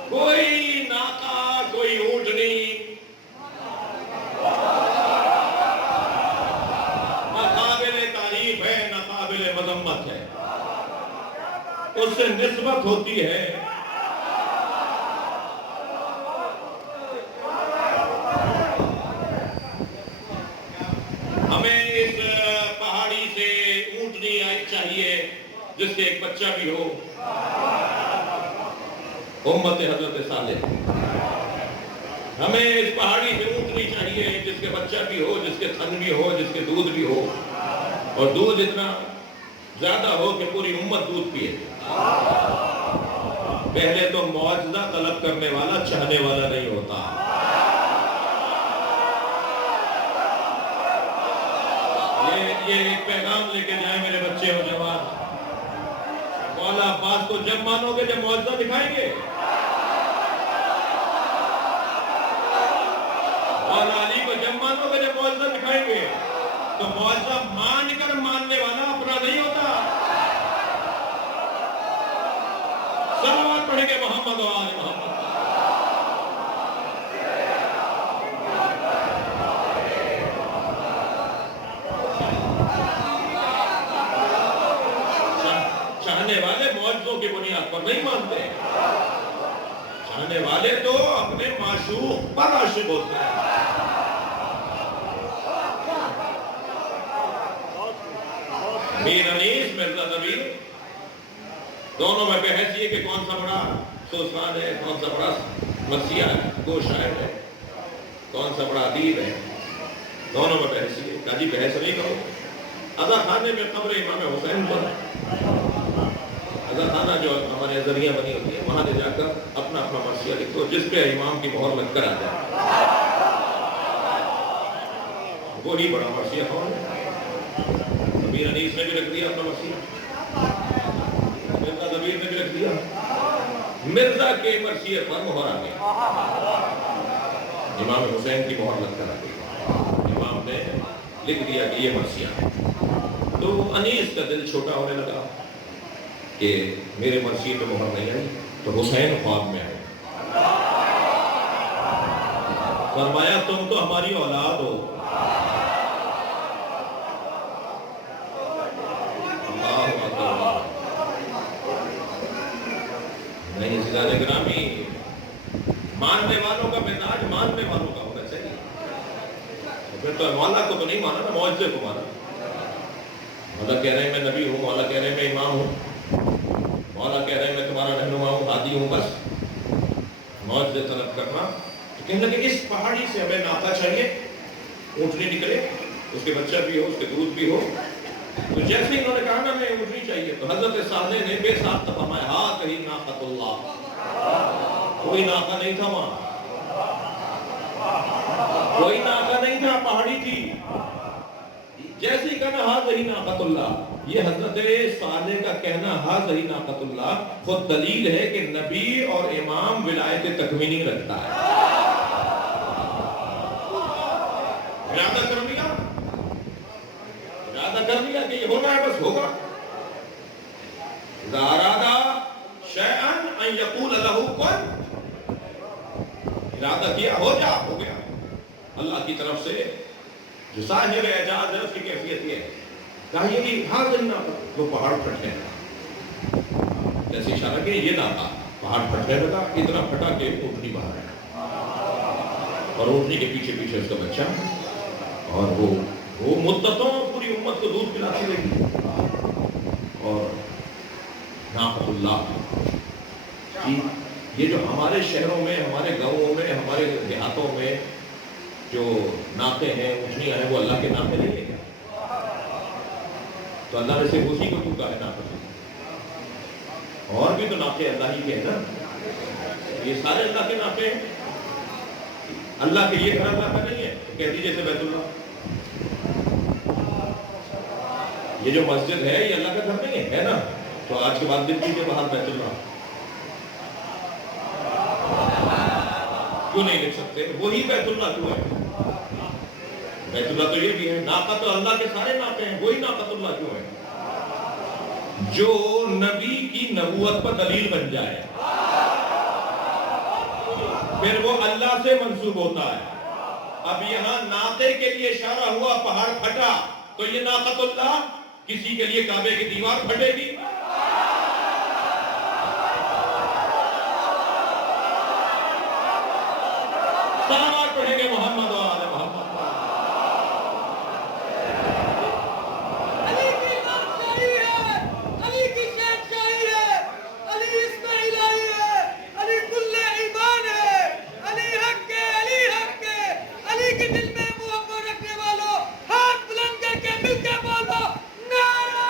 کوئی ناکا، کوئی اونٹنی، نہ قابل تعریف ہے نہ قابل مذمت ہے، اس سے نسبت ہوتی ہے۔ ہمیں اس پہاڑی سے اونٹنی چاہیے جس کے ایک بچہ بھی ہو، امت حضرت صالح۔ ہمیں اس پہاڑی سے اونٹنی چاہیے جس کے بچہ بھی ہو، جس کے تھن بھی ہو، جس کے دودھ بھی ہو، اور دودھ اتنا زیادہ ہو کہ پوری امت دودھ پیے۔ پہلے تو معجزہ طلب کرنے والا چاہنے والا نہیں ہوتا، یہ ایک پیغام لے کے جائیں میرے بچے اور جوان. مولا عباس کو جب مانو گے جب معجزہ دکھائیں گے. مولا علی کو جب مانو گے جب معجزہ دکھائیں گے. تو معجزہ مان کر ماننے والا اپنا نہیں ہوتا. صلوات پڑھیں گے محمد و آل محمد. چاہنے والے معجزوں کی بنیاد پر نہیں مانتے. چاہنے والے تو اپنے معشوق پر عاشق ہوتے ہیں. میر انیس مرزا نبی دونوں میں بحث یہ کہ کون سا بڑا سوسوان ہے, کون سا بڑا مرثیہ ہے, دو شاعر ہے, کون سا بڑا ادیب ہے. دونوں میں بحث یہ. کہا جی بحث نہیں کرو. عزا خانے میں قبر امام حسین پر عزا خانہ جو ہمارے ذریعہ بنی ہوتی ہے وہاں لے جا کر اپنا اپنا مرثیہ لکھو جس پہ امام کی مہر لگ کر آ جائے. وہی بڑا مرثیہ کون ہے؟ میر انیس نے بھی رکھ دیا اپنا مرثیہ, مرزا ضمیر نے بھی رکھ دیا. مرزا کے مرثیے پر مہر آ گئی. امام حسین کی مہر لگ کر آ گئی. امام نے لکھ دیا کہ یہ مرثیہ ہے. تو انیس کا دل چھوٹا ہونے لگا کہ میرے مرثیے پہ مہر نہیں آئی. تو حسین خواب میں آئے. فرمایا تم تو ہماری اولاد ہو. نہیں عزیزان گرامی, ماننے والوں کا مزاج ماننے والوں کا ہونا چاہیے. پھر تو مولا کو تو نہیں مانا نا, معجزے کو مانا. مولا کہہ رہے ہیں میں نبی ہوں, مولا کہہ رہے ہیں میں امام ہوں, مولا کہہ رہے ہیں میں تمہارا رہنما ہوں, ہادی ہوں. بس معجزے طلب کرنا. تو کہنے لگے اس پہاڑی سے ہمیں ناقہ چاہیے, اونٹنی نکلے, اس کے بچہ بھی ہو, اس کے دودھ بھی ہو. تو جیسے انہوں نے کہا نا ہمیں اونٹنی چاہیے, تو حضرت صالح نے بے ساختہ فرمایا ہاں کہیں ناقۃ اللہ. کوئی ناقہ نہیں تھا وہاں, کوئی ناقہ نہیں تھا, پہاڑی تھی. جیسے ہی کہنا حاضر ناقۃ اللہ, یہ حضرت صالح کا کہنا حاضر ناقۃ اللہ خود دلیل ہے کہ نبی اور امام ولایت تکوینی رکھتا ہے. ارادہ کر لیا, ارادہ کر لیا کہ یہ ہونا ہے, بس ہوگا. اذا ارادہ شیئا ان یقول لہ کن, ارادہ کیا ہو جا, ہو گیا. اللہ کی طرف سے جو صاحب اعجاز ہے اس کی کیفیت یہ ہے. کہا یہ بھی حاضر ناقہ, وہ پہاڑ پھٹنے لگا. جیسے اشارہ کہ یہ ناقہ پہاڑ پھٹنے لگا, اتنا پھٹا کہ اونٹنی باہر ہے, اور اونٹنی کے پیچھے پیچھے اس کا بچہ, اور وہ مدتوں پوری امت کو دودھ پلاتی رہی. اور ناقۃ اللہ کی یہ جو ہمارے شہروں میں, ہمارے گاؤں میں, ہمارے دیہاتوں میں جو ناقے ہیں, اونٹنیاں ہیں, وہ اللہ کے ناقے نہیں ہیں. تو اللہ نے صرف اسی کو چکا ہے ناقہ. اور بھی تو ناقے اللہ ہی کے ہیں نا, یہ سارے اللہ کے ناقے ہیں. اللہ کے یہ گھر اللہ کا نہیں ہے, تو کہہ دیجیے بیت اللہ. یہ جو مسجد ہے یہ اللہ کا گھر نہیں ہے نا, تو آج کے بعد دل کے باہر بیت اللہ کیوں نہیں لکھ سکتے؟ وہی بیت اللہ کیوں ہے؟ بیت اللہ تو یہ بھی ہے. ناقہ تو اللہ کے سارے ناقے ہیں, وہی ناقۃ اللہ کیوں ہے؟ جو نبی کی نبوت پر دلیل بن جائے, پھر وہ اللہ سے منسوب ہوتا ہے. اب یہاں ناقے کے لیے اشارہ ہوا, پہاڑ پھٹا, تو یہ ناقۃ اللہ کسی کے لیے کعبے کی دیوار پھٹے گی. صلوات پڑھیں گے محمد و آل محمد. علی کی بادشاہی ہے, علی کی شہنشاہی ہے, علی اسم الہی ہے, علی کل ایمان ہے, علی حق ہے, علی حق ہے. علی کے دل میں محبت رکھنے والوں ہاتھ بلند کر کے مل کے بولو نعرہ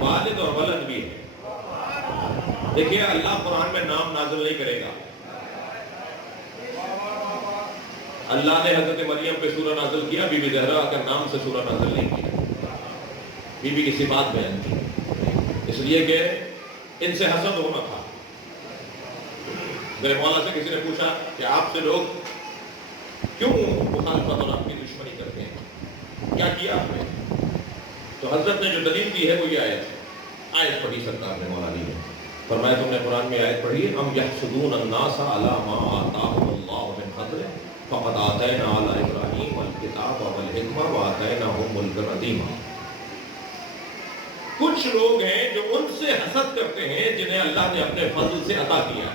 والد اور ولد بھی ہے. دیکھیے اللہ قرآن میں نام نازل نہیں کرے گا. اللہ نے حضرت مریم پہ سورہ نازل کیا، بی بی زہرا کا نام سے سورہ نازل نہیں کیا، بی بی کی صفات بیان کی، اس لیے کہ ان سے حسد ہونا تھا. میرے مولا سے کسی نے پوچھا کہ آپ سے لوگ کیوں مخالفت اور اپنی دشمنی کرتے ہیں، کیا کیا آپ نے؟ تو حضرت نے جو دلیل دی ہے وہ یہ آیت پڑھی سرکار نے مولا علی نے. فرمایا تم نے قرآن میں آیت پڑھی ام یحسدون الناس علی ما آتاهم اللہ من فضل فقد آتینا علی ابراہیم الکتاب والحکمہ وآتیناہم ملکا عظیما. کچھ لوگ ہیں جو ان سے حسد کرتے ہیں جنہیں اللہ نے اپنے فضل سے عطا کیا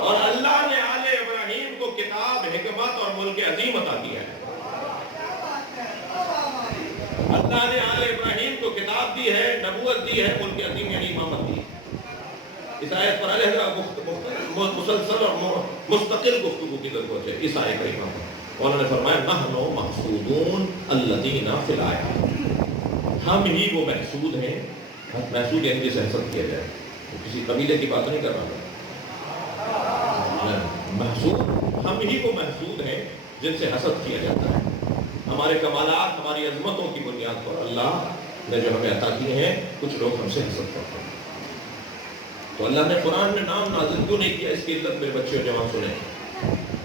اور اللہ نے آل ابراہیم کو کتاب، حکمت اور ملک عظیم عطا کیا ہے. اللہ نے آل ابراہیم کو کتاب دی ہے، نبوت دی ہے، ملک عظیم یعنی امامت دی. اس آیت پر علیحدہ مسلسل اور مستقل گفتگو کی ضرورت ہے. اس آیت کریمہ انہوں نے فرمایا نحن محسودون الذین فی الآیات، ہم ہی وہ محسود ہیں. محسود یعنی جسے حسد کیا جائے، کسی قبیلے کی بات نہیں کر رہا. محسود ہم ہی وہ محسود ہیں جن سے حسد کیا جاتا ہے. ہمارے کمالات، ہماری عظمتوں کی بنیاد پر اللہ نے جو ہمیں عطا کیے ہیں، کچھ لوگ ہم سے حسد کرتے ہیں. تو اللہ نے قرآن میں نام نازل کیوں نہیں کیا؟ اس کی علت میرے بچے اور جوان سنیں.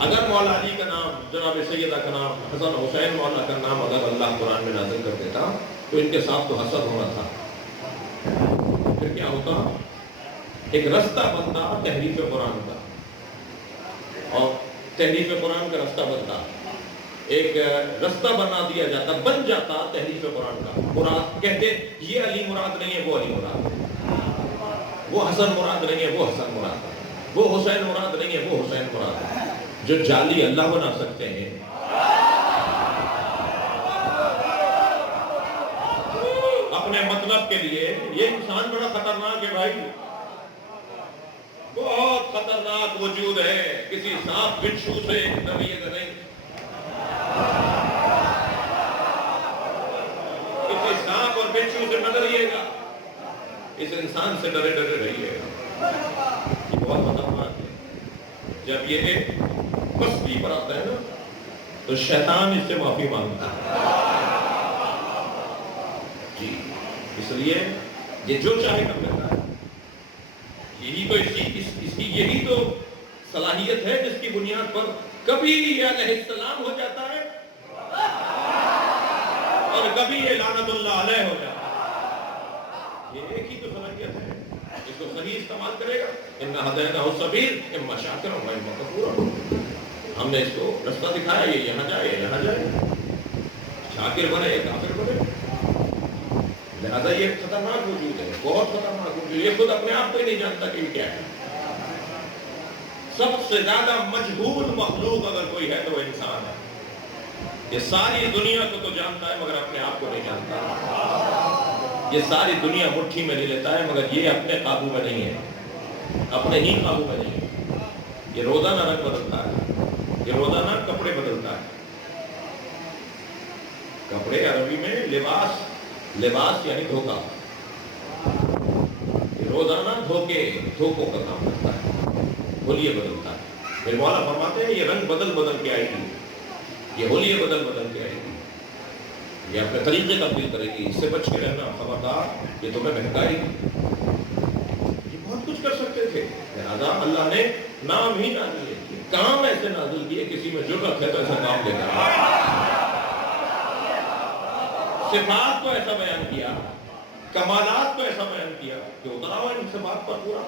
اگر مولا علی کا نام، جناب سیدہ کا نام، حسن حسین مولا کا نام اگر اللہ قرآن میں نازل کر دیتا تو ان کے ساتھ تو حسد ہونا تھا. پھر کیا ہوتا؟ ایک رستہ بنتا تحریف قرآن کا، اور تحریف قرآن کا رستہ بنتا، ایک رستہ بنا دیا جاتا، بن جاتا تحریف قرآن کا. مراد کہتے یہ علی مراد نہیں ہے، وہ علی مراد ہے، وہ حسن مراد نہیں ہے، وہ حسن مراد ہے، وہ حسین مراد نہیں ہے، وہ حسین مراد ہے. جو جعلی اللہ بنا سکتے ہیں، اپنے مطلب کے لیے، یہ انسان بڑا خطرناک ہے بھائی، بہت خطرناک وجود ہے. کسی سانپ بچھو سے ڈریے گا نہیں، کسی سانپ اور بچھو سے نہ ڈریے گا، اس انسان سے ڈرے رہیے گا. یہ بہت خطرناک ہے. جب یہ مستی پر آتا ہے نا تو شیطان اس سے معافی مانگتا ہے. جی اس لیے یہ جو چاہے کر لیتا ہے. یہی تو اس کی یہی تو صلاحیت ہے جس کی بنیاد پر کبھی یہ علیہ السلام ہو جاتا ہے اور کبھی یہ لعنت اللہ علیہ ہو جاتا ہے. یہ ایک ہی تو صلاحیت ہے. اس کو صحیح استعمال کرے گا. اِنَّا هَدَيْنَاهُ السَّبِيلَ إِمَّا شَاكِرًا وَإِمَّا كَفُورًا. ہم نے اس کو رستہ دکھایا، یہ یہاں جائے، یہاں جائے، شاکر بنے یا کافر بنے. لہذا یہ خطرناک وجود ہے، بہت خطرناک وجود. یہ خود اپنے آپ کو ہی نہیں جانتا کہ یہ کیا ہے. سب سے زیادہ مجہول مخلوق اگر کوئی ہے تو وہ انسان ہے. یہ ساری دنیا کو تو جانتا ہے مگر اپنے آپ کو نہیں جانتا. یہ ساری دنیا مٹھی میں لے لیتا ہے مگر یہ اپنے قابو میں نہیں ہے، اپنے ہی قابو میں نہیں ہے. یہ روزانہ رنگ بدلتا ہے، یہ روزانہ کپڑے بدلتا ہے. کپڑے عربی میں لباس یعنی دھوکہ. یہ روزانہ دھوکوں کا کام کرتا ہے، ہولیے بدلتا ہے. پھر مولا فرماتے ہیں یہ رنگ بدل کے آئے گی، یہ ہولیے بدل کے آئے گی، یہ اپنے طریقے تبدیل کرے گی. اس سے بچ کے رہنا، خبردار، یہ تمہیں بہکائے گی. یہ بہت کچھ کر سکتے تھے. لہذا اللہ نے نام ہی نازل کیے، کام ایسے نازل کیے. کسی میں جرأت ہے تو ایسا کام لے کر صفات کو ایسا بیان کیا، کمالات کو ایسا بیان کیا کہ اترا ہوا ان صفات پر پورا.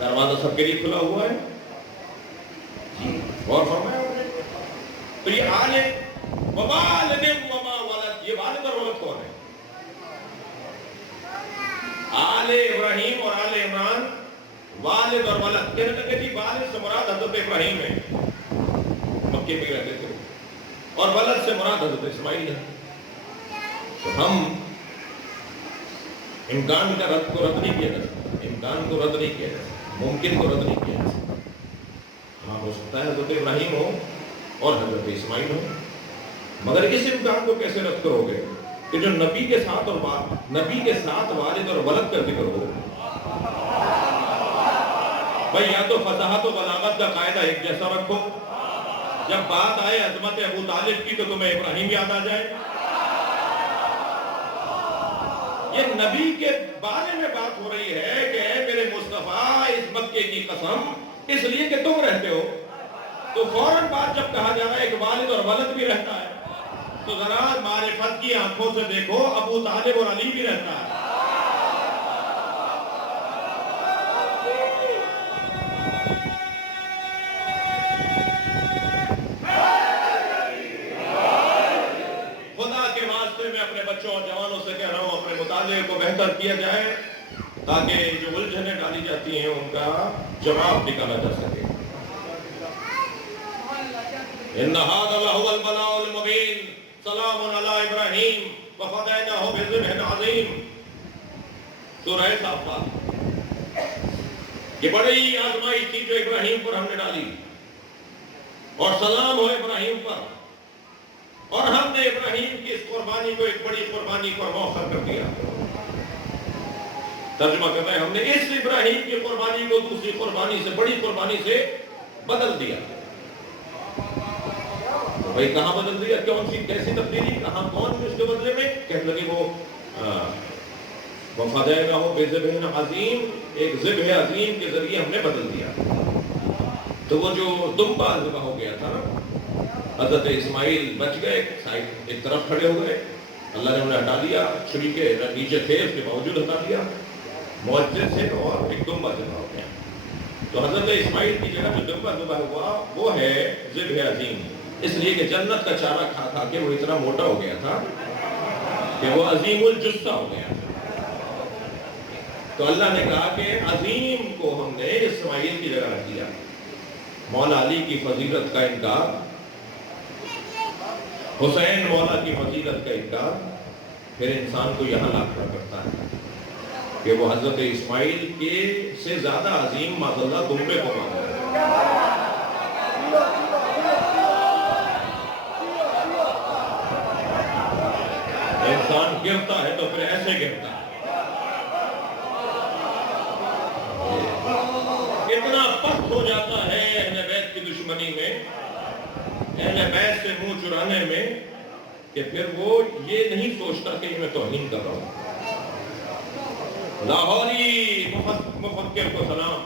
دروازہ سب کے لیے کھلا ہوا ہے. غور فرمایا انہوں نے. تو یہ آل ووالد وما ولد، یہ والد اور ولد کون ہے؟ آل ابراہیم اور آل عمران والد اور ولد. کہنے لگے جی والد سے مراد حضرت ابراہیم ہے، مکے میں رہتے تھے، اور ولد سے مراد حضرت اسماعیل ہے. تو ہم امکان کا رد کو رد نہیں کیا جا سکتا، امکان کو رد نہیں کیا جا سکتا، ممکن کو رد نہیں کیا جا سکتا. ہاں ہو سکتا ہے حضرت ابراہیم ہو اور حضرت اسماعیل ہو، مگر اس امکان کو کیسے رد کرو گے کہ جو نبی کے ساتھ والد اور ولد کا ذکر ہو، بھائی یا تو فصاحت و بلاغت کا قاعدہ ایک جیسا رکھو، جب بات آئے عظمت ابو طالب کی تو تمہیں ابراہیم یاد آ جائے. یہ نبی کے بارے میں بات ہو رہی ہے کہ اے میرے مصطفیٰ اس مکے کی قسم اس لیے کہ تم رہتے ہو، تو فوراً بات جب کہا جا رہا ہے ایک والد اور ولد بھی رہتا ہے تو ذرا معرفت کی آنکھوں سے دیکھو، ابو طالب اور علی بھی رہتا ہے. خدا کے واسطے میں اپنے بچوں اور جوانوں سے کہہ رہا ہوں اپنے مطالعے کو بہتر کیا جائے تاکہ جو الجھنیں ڈالی جاتی ہیں ان کا جواب نکالا جا سکے. ان هذا لهو البلاء المبين سلام علی ابراہیم وفدیناہ بذبح عظیم. سورہ صافات. یہ بڑی آزمائش تھی جو ابراہیم پر ہم نے ڈالی، اور سلام ہو ابراہیم پر، اور ہم نے ابراہیم کی اس قربانی کو ایک بڑی قربانی پر مؤخر کر دیا. ترجمہ کرتے ہیں ہم نے اس ابراہیم کی قربانی کو دوسری قربانی سے، بڑی قربانی سے بدل دیا. بھائی کہاں بدل دیا، کون سی کیسی تبدیلی، کہاں کون اس کے بدلے میں؟ کہنے لگے وہ وفدیناہ بذبح عظیم، ایک ذبح عظیم کے ذریعے ہم نے بدل دیا. تو وہ جو دمبا ذبح ہو گیا تھا نا، حضرت اسماعیل بچ گئے، ایک طرف کھڑے ہو گئے، اللہ نے انہیں ہٹا دیا، چھری کے نیچے تھے اس کے باوجود ہٹا دیا، معجزے سے، اور ایک دمبا ذبح ہو گیا. تو حضرت اسماعیل کی جگہ جو دمبا ذبح ہوا وہ ہے ذبح عظیم، اس لیے کہ جنت کا چارہ کھا کھا کے وہ اتنا موٹا ہو گیا تھا کہ وہ عظیم الجثہ ہو گیا. تو اللہ نے کہا کہ عظیم کو ہم نے اسماعیل کی جگہ رکھ دیا. مولا علی کی فضیلت کا انکار، حسین مولا کی فضیلت کا انکار پھر انسان کو یہاں لا کھڑا کرتا ہے کہ وہ حضرت اسماعیل کے سے زیادہ عظیم معاذ اللہ دمبے کو مانتا ہے. انسان گرتا ہے تو پھر ایسے گرتا ہے، اتنا پست ہو جاتا ہے اہل بیت کی دشمنی میں، اہل بیت سے منہ چرانے میں، کہ پھر وہ یہ نہیں سوچتا کہ میں توہین کر رہا ہوں. لاہوری مفکر کو سلام.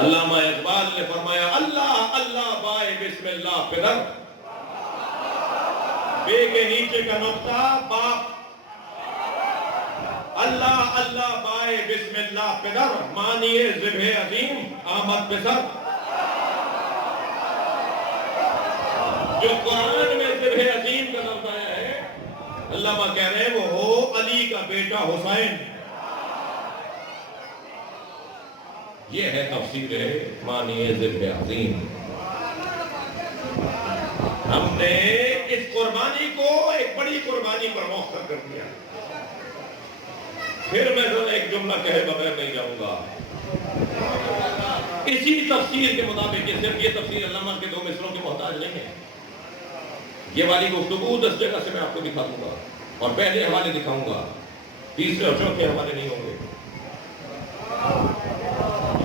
علامہ اقبال نے فرمایا اللہ اللہ بائے بسم اللہ پدر، بے کے نیچے کا نقطہ باپ، اللہ اللہ بائے بسم اللہ پدر، مانیے ذبح عظیم آمد پسر. جو قرآن میں ذبح عظیم کا لفظ آیا ہے، علامہ کہہ رہے ہیں وہ ہو علی کا بیٹا حسین. یہ ہے تفسیر مانیے ذبح عظیم. ہم نے اس قربانی کو ایک بڑی قربانی پر مؤخر کر دیا. پھر میں ایک جملہ کہے بغیر نہیں جاؤں گا. اسی تفسیر کے مطابق، یہ صرف یہ تفسیر علامہ کے 2 مصروں کے محتاج نہیں ہے، یہ والی گفتگو 10 جگہ سے میں آپ کو دکھا دوں گا، اور پہلے حوالے دکھاؤں گا، تیسرے اور چوتھے حوالے نہیں ہوں گے.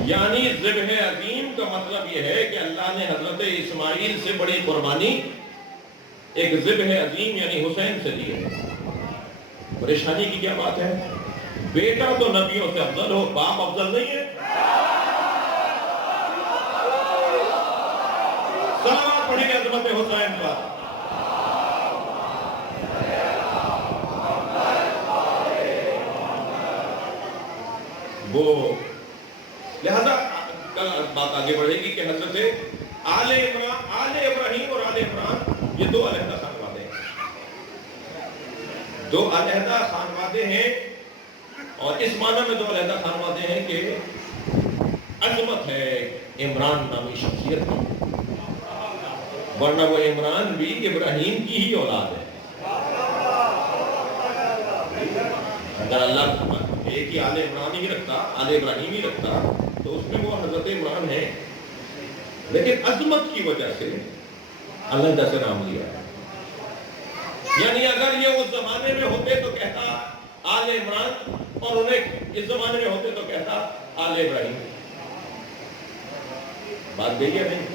یعنی ذبح عظیم کا مطلب یہ ہے کہ اللہ نے حضرت اسماعیل سے بڑی قربانی ایک ذبح عظیم یعنی حسین سے دی ہے. پریشانی کی کیا بات ہے؟ بیٹا تو نبیوں سے افضل ہو، باپ افضل نہیں ہے؟ صلوات پڑھیں عظمت حسین پر. وہ لہذا کل بات آگے بڑھے گی کہ حضرت آل ابراہیم اور آل عمران یہ 2 علیحدہ خانوادے ہیں، 2 علیحدہ خانوادے ہیں، اور اس معنی میں 2 علیحدہ خانوادے ہیں کہ عظمت ہے عمران نامی شخصیت کی، ورنہ وہ عمران بھی ابراہیم کی ہی اولاد ہے. اگر اللہ ایک ہی آل عمران ہی رکھتا، آل ابراہیم ہی رکھتا تو اس میں وہ حضرت عمران ہے، لیکن عظمت کی وجہ سے علیحدہ سے نام لیا ہے. یعنی اگر یہ اس زمانے میں ہوتے تو کہتا آل عمران، اور انہیں اس زمانے میں ہوتے تو کہتا آل ابراہیم. بات گئی ہے نہیں؟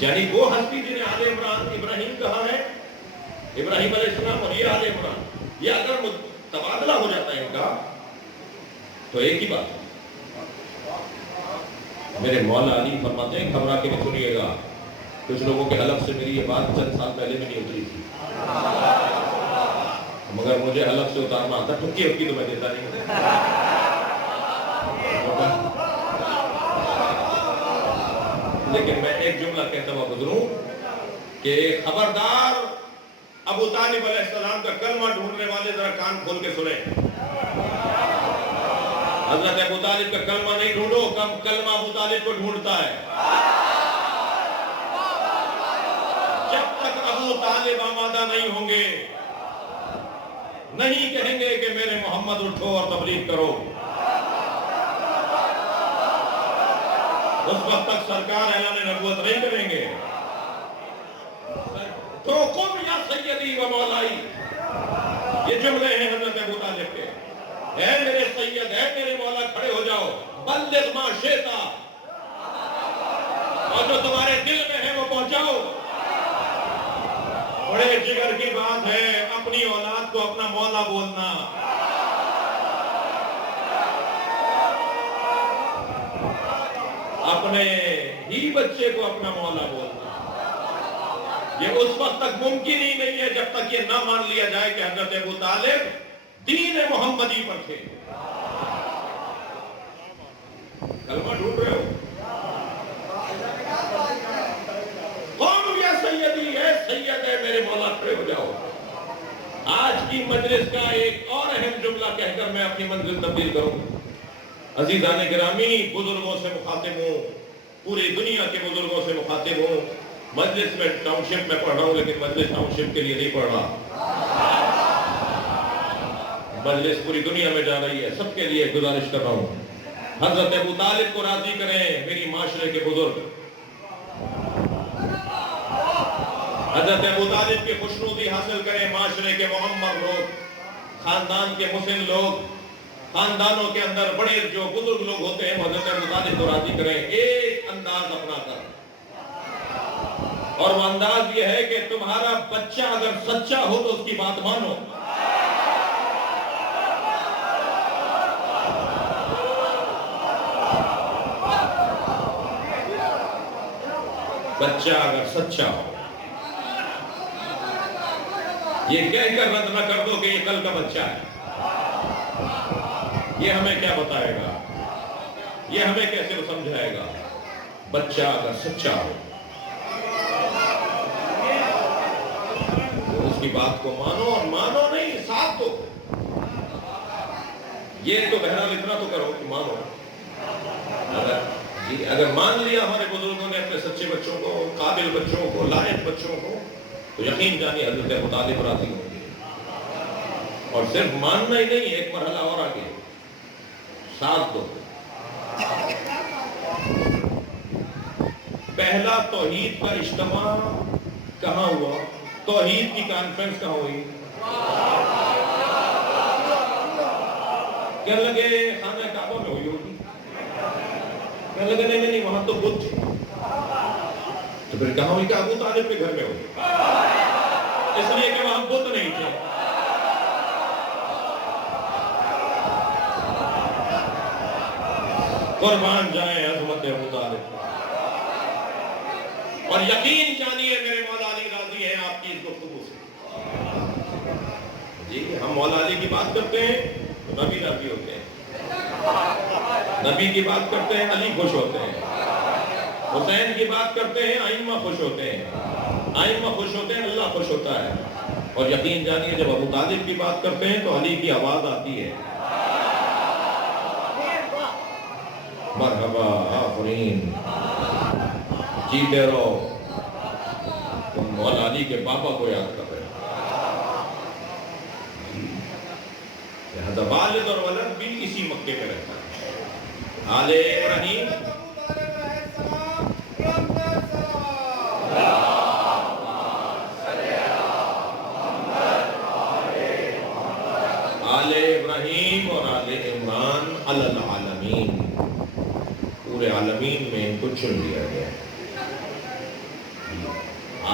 یعنی وہ ہستی جنہیں آل عمران ابراہیم کہا ہے، ابراہیم علیہ السلام، اور یہ آل عمران، یہ اگر تبادلہ ہو جاتا ہے ان کا تو ایک ہی بات ہے. میرے مولا علی فرماتے ہیں، گھبرا کے نہیں سنیے گا، کچھ لوگوں کے حلق سے میری یہ بات چند سال پہلے میں نہیں اتری تھی، مگر مجھے حلق سے اتارنا آتا، ٹھکی اٹکی تو میں دیتا نہیں. لیکن میں ایک جملہ کہتا ہوا گزروں کہ خبردار ابو طالب علیہ السلام کا کلمہ ڈھونڈنے والے ذرا کان کھول کے سنیں. حضرت ابو طالب کا کلمہ نہیں ڈھونڈو، کلمہ ابو طالب کو ڈھونڈتا ہے. جب تک ابو طالب آمادہ نہیں ہوں گے، نہیں کہیں گے کہ میرے محمد اٹھو اور تبلیغ کرو، اس وقت تک سرکار اعلان نبوت نہیں کریں گے. تو قم یا سیدی و مولائی، یہ جملے ہیں حضرت ابو طالب کے. اے میرے سید، اے میرے مولا، کھڑے ہو جاؤ. بلغ ما شئتا، اور جو تمہارے دل میں ہے وہ پہنچاؤ. بڑے جگر کی بات ہے اپنی اولاد کو اپنا مولا بولنا. اپنے ہی بچے کو اپنا مولا بولنا. یہ اس وقت تک ممکن ہی نہیں ہے جب تک یہ نہ مان لیا جائے کہ حضرت ابو طالب دین محمدی پر تھے. کلمہ ڈھونڈ رہے ہو؟ قوم یا سیدی، ہے سید ہے میرے مولا، کھڑے ہو جاؤ. آج کی مجلس کا ایک اور اہم جملہ کہہ کر میں اپنی منزل تبدیل کروں. عزیزان گرامی، بزرگوں سے مخاطب ہوں، پوری دنیا کے بزرگوں سے مخاطب ہوں. مجلس میں ٹاؤن شپ میں پڑھ رہا ہوں، لیکن مجلس ٹاؤن شپ کے لیے نہیں پڑھ رہا. مجلس پوری دنیا میں جا رہی ہے. سب کے لیے گزارش کر رہا ہوں، حضرت ابو طالب کو راضی کریں میری معاشرے کے بزرگ. حضرت ابو طالب کی خوشنودی حاصل کریں معاشرے کے معمر لوگ، خاندان کے مسن لوگ. خاندانوں کے اندر بڑے جو بزرگ لوگ ہوتے ہیں حضرت ابو طالب کو راضی کریں ایک انداز اپنا کر. اور وہ انداز یہ ہے کہ تمہارا بچہ اگر سچا ہو تو اس کی بات مانو. بچہ اگر سچا ہو، یہ کہہ کر رد نہ کر دو کہ یہ کل کا بچہ ہے. یہ ہمیں کیا بتائے گا، یہ ہمیں کیسے سمجھائے گا. بچہ اگر سچا ہو تو اس کی بات کو مانو، اور مانو نہیں ساتھ دو. یہ تو بہرحال اتنا تو کرو کہ مانو. اگر مان لیا ہمارے بزرگوں نے اپنے سچے بچوں کو، قابل بچوں کو، لائق بچوں کو، تو یقین جانی حضرت ابو طالب راضی ہوں گے. اور صرف ماننا ہی نہیں، ایک مرحلہ اور آگے، ساتھ دو. پہلا توحید کا اجتماع کہاں ہوا؟ توحید کی کانفرنس کہاں ہوئی؟ کہنے لگے خانہ کعبہ میں ہوئی ہوگی. کہنے لگے نہیں وہاں تو بدھ تھے. تو پھر کہاں ہوئی؟ کہ ابو طالب کے گھر میں ہوئی، اس لیے کہ وہاں بدھ نہیں تھے. قربان جائیں عظمت ابو طالب. اور یقین جانیے میرے مولا علی راضی ہیں آپ کی اس گفتگو سے. جی ہم مولا علی کی بات کرتے ہیں تو نبی راضی ہوتے ہیں، نبی کی بات کرتے ہیں علی خوش ہوتے ہیں، حسین کی بات کرتے ہیں ائمہ خوش ہوتے ہیں، ائمہ خوش ہوتے ہیں، اللہ خوش ہوتا ہے. اور یقین جانیے جب ابو طالب کی بات کرتے ہیں تو علی کی آواز آتی ہے، مرحبا آفرین، جیتے رہو. تم مولا علی کے پاپا کو یاد کر رہے ہیں. لہذا والد اور ولد بھی اسی مکے میں رہتا ہے. آل ابراہیم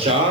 4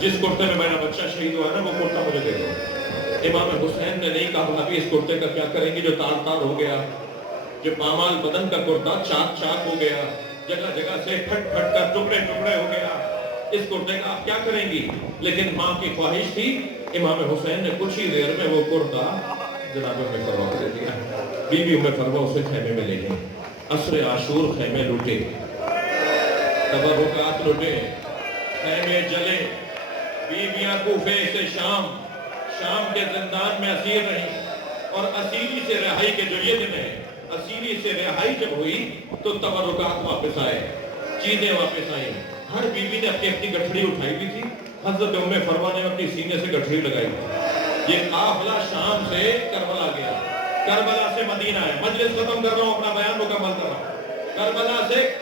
جس کرتے میں میرا بچہ شہید ہوا نا وہ کرتا مجھے دے دو. امام حسین نے نہیں کہا بھابھی اس کرتے کا کیا کریں گی جو تار تار ہو گیا, جو پامال بدن کا کرتا چاک چاک ہو گیا, جگہ جگہ سے پھٹ پھٹ کر ٹکڑے ٹکڑے ہو گیا, اس کرتے کا آپ کیا کریں گی؟ لیکن ماں کی خواہش تھی, امام حسین نے کچھ ہی دیر میں وہ کرتا جناب ام فروا کو دے دیا. بی بی ام فروا اسے خیمے میں لے گئے. عصر عاشور خیمے لوٹے, تبرکات لوٹے, خیمے جلے, بیویاں کوفے سے شام کے زندان میں اسیر رہی. اور اسیری سے رہائی کے جو یہ دن ہے, اسیری سے رہائی جب ہوئی تو تبرکات واپس آئے, چیزیں واپس آئیں. ہر بیوی نے اپنی اپنی گٹھڑی اٹھائی ہوئی تھی. حضرت ام فروا نے اپنی سینے سے گٹھڑی لگائی تھی. یہ قافلہ شام سے کربلا گیا, کربلا سے مدینہ آیا. مجلس ختم کر رہا ہوں, اپنا بیان مکمل کر رہا ہوں.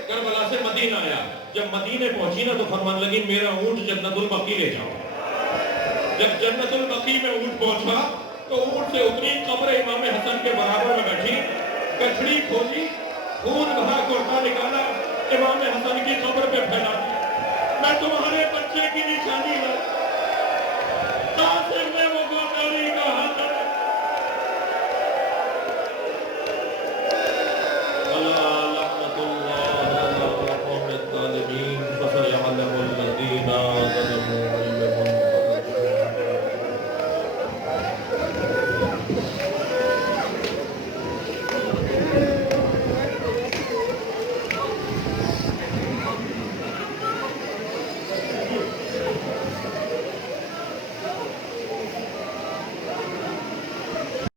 کربلا سے مدینہ آیا. جب مدینے پہنچی نا تو فرمان لگی میرا اونٹ جنت البقیع لے جاؤ. جب جنت البقیع میں اونٹ پہنچا تو اونٹ سے اتری, قبر امام حسن کے برابر میں بیٹھی, گٹھڑی کھولی, خون بھرا کرتا نکالا, امام حسن کی قبر پہ پھیلا دیا. میں تمہارے بچے کی نشانی